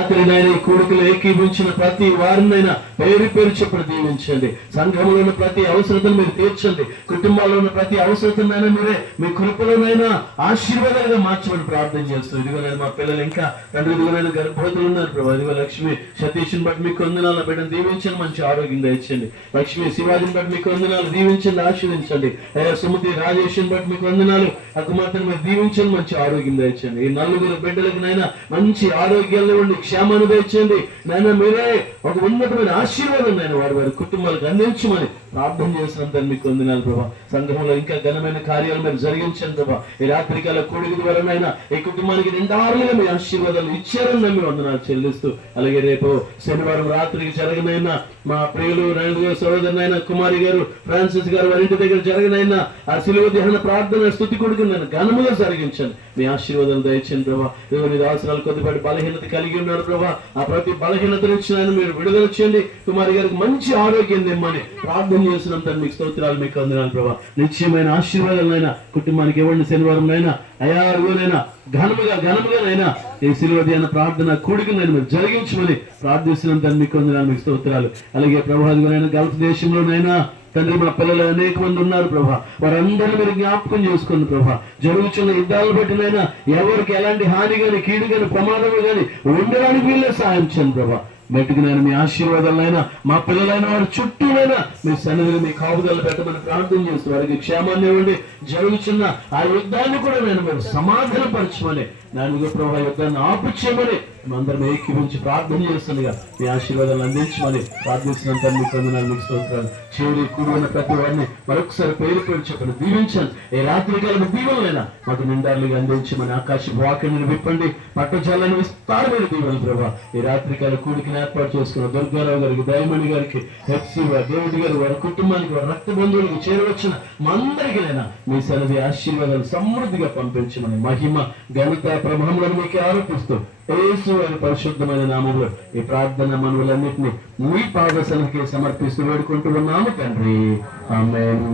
ఈ కోరికలు ఏకీభించిన ప్రతి వారినైనా పేరు పేరు చెప్పిన దీవించండి. సంఘంలో ఉన్న ప్రతి అవసరతను మీరు తీర్చండి. కుటుంబాల్లో ఉన్న ప్రతి అవసరతనైనా మీరే మీ కృపలోనైనా ఆశీర్వాదాలుగా మార్చమని ప్రార్థన చేస్తూ, ఇదిగోనైనా మా పిల్లలు ఇంకా తండ్రి ఇదిగోనైనా గర్భవతులు ఉన్నారు ప్రభావ. ఇదిగో లక్ష్మి సతీష్ని బట్టి మీకు వందనాలు, బిడ్డను దీవించండి, మంచి ఆరోగ్యం దయచండి. లక్ష్మి శివాజీని బట్టి మీకు వందనాలు, దీవించండి, ఆశీర్వించండి. సుమతి రాజేష్ని బట్టి మీకు వందనాలు, ఆ కుమార్తెను మీరు దీవించండి, మంచి ఆరోగ్యం దయచండి. ఈ నలుగురు బిడ్డలకు నైనా మంచి ఆరోగ్యాలు ఉండి క్షేమాన్ని దయచేయండి నాయన. మీరే ఒక ఉన్నతమైన ఆశీర్వాదం నాయన వారి కుటుంబాలకు అందించమని ప్రార్థన చేసినంత మీకు వందనాలు ప్రభా. సంఘంలో ఇంకా ఘనమైన కార్యాలు మీరు జరిగించండి ప్రభా. ఈ రాత్రికాల కూడిక ద్వారానైనా ఈ కుటుంబానికి నిండారులుగా మీ ఆశీర్వాదాలు ఇచ్చారని నమ్మి వందనాలు చెల్లిస్తూ, అలాగే రేపు శనివారం రాత్రికి జరగనైనా మా ప్రియులు సోదరునైనా కుమారి గారు ఫ్రాన్సిస్ గారు వారి ఇంటి దగ్గర జరగనైనా ఆ శిలువ దహన ప్రార్థన స్తుతి కొడుకు నన్ను ఘనముగా జరిగించండి. మీ ఆశీర్వాదాలు దయచండి ప్రభా. మీ అవసరాలు కొద్దిపాటి బలహీనత కలిగి ఉన్నారు ప్రభా. ఆ ప్రతి బలహీనత నుంచి మీరు విడుదల చేయండి. కుమారి గారికి మంచి ఆరోగ్యం ఇమ్మని ప్రార్థన చేసినంత మీకు స్తోత్రాలు, మీకు వందనాలు ప్రభా. నిశ్చయమైన ఆశీర్వాదాలైనా కుటుంబానికి ఇవ్వండి. శనివారంనైనా అయారునైనా ఘనముగానైనా ఈ శిలువ ధ్యాన ప్రార్థన కూడికనైనా మీరు జరిగించమని ప్రార్థిస్తున్నంత మీకు వందనాలు, మీకు స్తోత్రాలు. అలాగే ప్రభావితమైన గల్ఫ్ దేశంలోనైనా తండ్రి మా పిల్లలు అనేక మంది ఉన్నారు ప్రభా. వారందరూ మీరు జ్ఞాపకం చేసుకోండి ప్రభా. జరుగుతున్న యుద్ధాలు బట్టినైనా ఎవరికి ఎలాంటి హాని గాని కీడు గాని ప్రమాదము గాని ఉండడానికి వీళ్ళే సాయం చేయండి ప్రభా. మెట్టుకునైనా మీ ఆశీర్వాదాలైనా మా పిల్లలైన వారి చుట్టూనైనా మీ సన్నిధిని మీ కాపుదలు పెట్టమని ప్రార్థన చేస్తూ వారికి క్షేమాన్ని ఇవ్వండి. జరుగుతున్న ఆ యుద్ధాన్ని కూడా నేను మీరు సమాధానపరచమని నాలుగో ప్రభావ యుద్ధాన్ని ఆపుచ్చేయమని మేమందరం ఏకీవించి ప్రార్థన చేస్తుండగా మీ ఆశీర్వాదాలు అందించమని ప్రార్థిస్తున్నంత మీకు వందనాలు, మీకు స్తోత్రాలు. చెవుడి కూడిన ప్రతి వారిని మరొకసారి పేరు పేరు చెప్పండి, దీవించండి. ఏ రాత్రికాలను దీవులైనా మాకు నిండారులుగా అందించమని ఆకాశ వాక్యాన్ని విప్పండి, పట్టజాలను విస్తారమైన దీవులు ప్రభావ. ఈ రాత్రికాల కూడికి ఏర్పాటు చేసుకున్న దుర్గారావు గారికి, దయమణి గారికి, హెప్సీ దేవుడి గారు వారి కుటుంబానికి, వారి రక్త బంధువులకు చేరవచ్చిన మందరికినైనా మీ సన్నిధి ఆశీర్వాదాలు సమృద్ధిగా పంపించమని మహిమ ఘనత ప్రభావములను మీకే ఆరోపిస్తూ యేసు వారి పరిశుద్ధమైన నామంలో ఈ ప్రార్థన మనవులన్నింటినీ మీ పాద సన్నిధికి సమర్పిస్తూ వేడుకుంటూ ఉన్నాము తండ్రి. ఆమేన్.